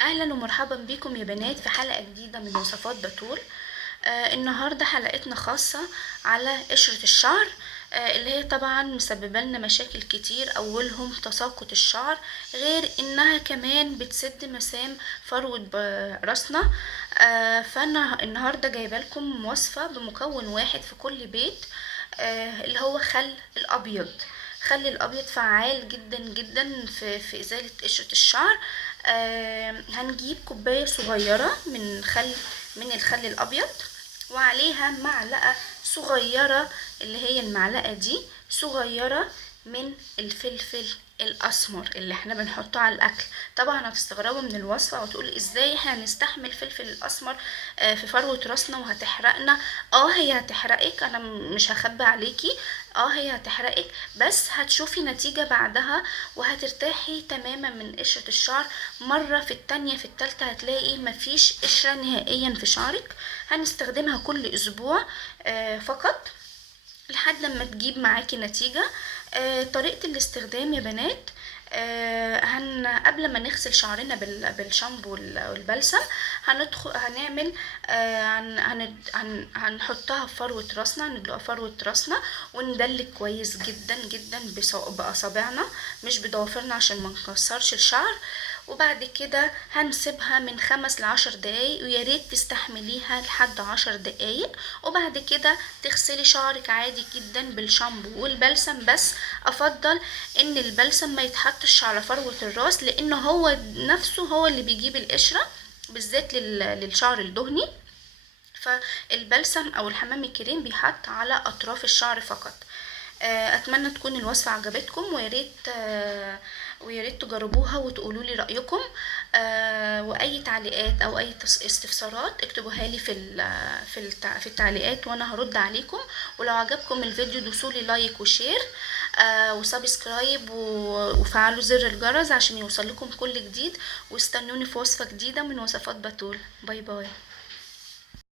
اهلا ومرحبا بكم يا بنات في حلقة جديدة من وصفات بتول. النهاردة حلقتنا خاصة على قشرة الشعر، اللي هي طبعا مسببة لنا مشاكل كتير، اولهم تساقط الشعر، غير انها كمان بتسد مسام فروة راسنا. فانا النهاردة جايبه لكم وصفة بمكون واحد في كل بيت، اللي هو خل الابيض. خل الابيض فعال جدا جدا في ازالة قشرة الشعر. هنجيب كوباية صغيرة من الخل الابيض، وعليها معلقة صغيرة، اللي هي المعلقة دي صغيرة، من الفلفل الاسمر اللي احنا بنحطه على الاكل. طبعا هتستغربوا من الوصفه وتقول ازاي احنا هنستحمل الفلفل الاسمر في فروه راسنا وهتحرقنا. هي هتحرقك، انا مش هخبي عليكي. هي هتحرقك، بس هتشوفي نتيجه بعدها وهترتاحي تماما من قشره الشعر. مره في التانية في التالتة هتلاقي مفيش قشره نهائيا في شعرك. هنستخدمها كل اسبوع فقط لحد لما تجيب معاكي نتيجة. طريقة الاستخدام يا بنات، قبل ما نغسل شعرنا بالشامبو والبلسم، هنعمل هنحطها في فروة راسنا، ندلقها فروة راسنا وندلك كويس جدا جدا بأصابعنا مش بضوافرنا عشان ما نكسرش الشعر. وبعد كده هنسيبها من 5 ل10 دقايق، وياريت تستحمليها لحد 10 دقايق. وبعد كده تغسلي شعرك عادي جدا بالشامبو والبلسم، بس افضل ان البلسم ما يتحطش على فروة الراس، لانه هو نفسه هو اللي بيجيب القشرة، بالذات للشعر الدهني. فالبلسم او الحمام الكريم بيحط على اطراف الشعر فقط. اتمنى تكون الوصفه عجبتكم، وياريت تجربوها وتقولوا لي رايكم. واي تعليقات او اي استفسارات اكتبوها لي في التعليقات وانا هرد عليكم. ولو عجبكم الفيديو دوسولي لايك وشير وسبسكرايب وفعلوا زر الجرس عشان يوصل لكم كل جديد. واستنوني في وصفه جديده من وصفات بتول. باي باي.